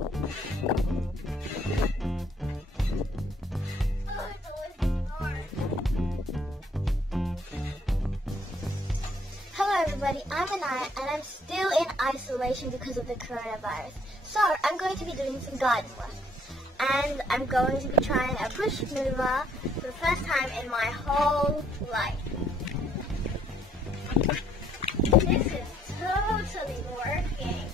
Hello everybody, I'm Anayah and I'm still in isolation because of the coronavirus. So I'm going to be doing some garden work. And I'm going to be trying a bush mover for the first time in my whole life. This is totally working.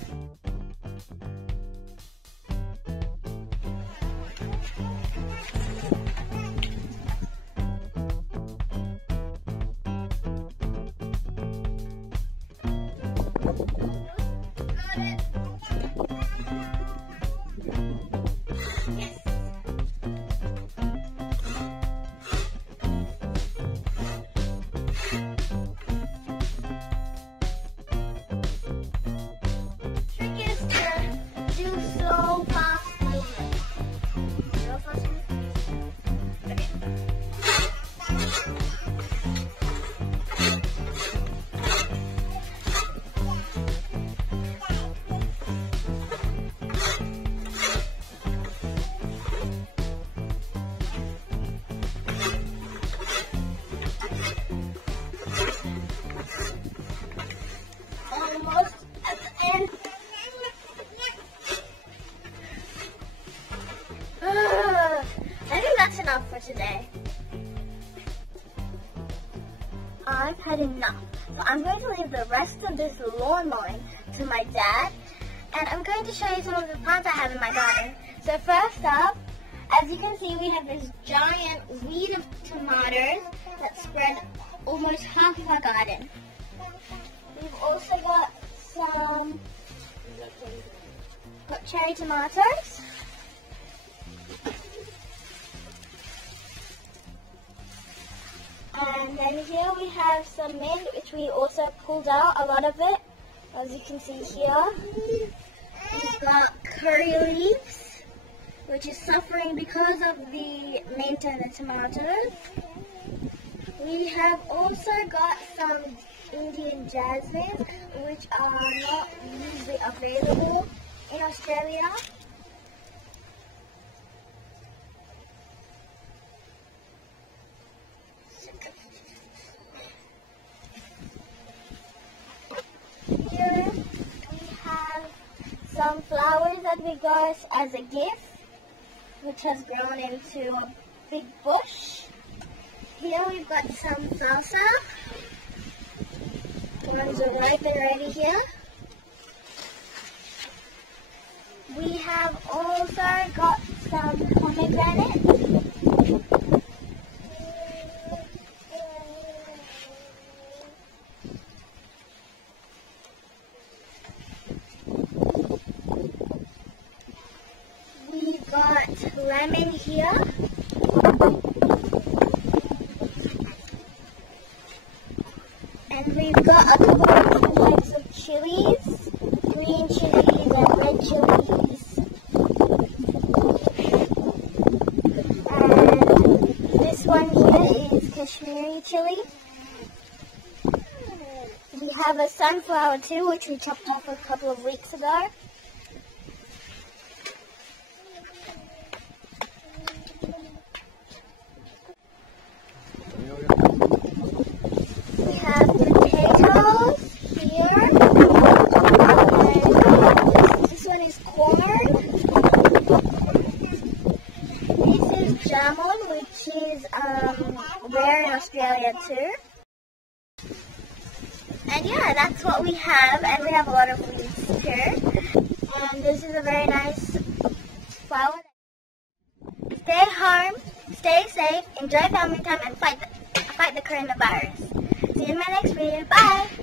Almost at the end. I think that's enough for today. I've had enough. So I'm going to leave the rest of this lawn mowing to my dad. And I'm going to show you some of the plants I have in my garden. So first up, as you can see, we have this giant weed of tomatoes that spread almost half of our garden. We've also got some cherry tomatoes. And then here we have some mint, which we also pulled out a lot of it, as you can see here. We've got curry leaves, which is suffering because of the mint and the tomatoes. We have also got some Indian jasmines, which are not usually available in Australia. Here we have some flowers that we got as a gift, which has grown into a big bush. Here we've got some salsa. The ones are ripe and ready here. We have also got some pomegranate. We've got lemon here. And we've got a couple of different types of chilies, green chilies and red chilies. And this one here is Kashmiri chili. We have a sunflower too, which we chopped off a couple of weeks ago. We have potatoes here, and this one is corn. This is jamun, which is rare in Australia too. And yeah, that's what we have, and we have a lot of weeds too. And this is a very nice flower. Stay home, stay safe, enjoy family time, and fight the coronavirus. See you in my next video. Bye!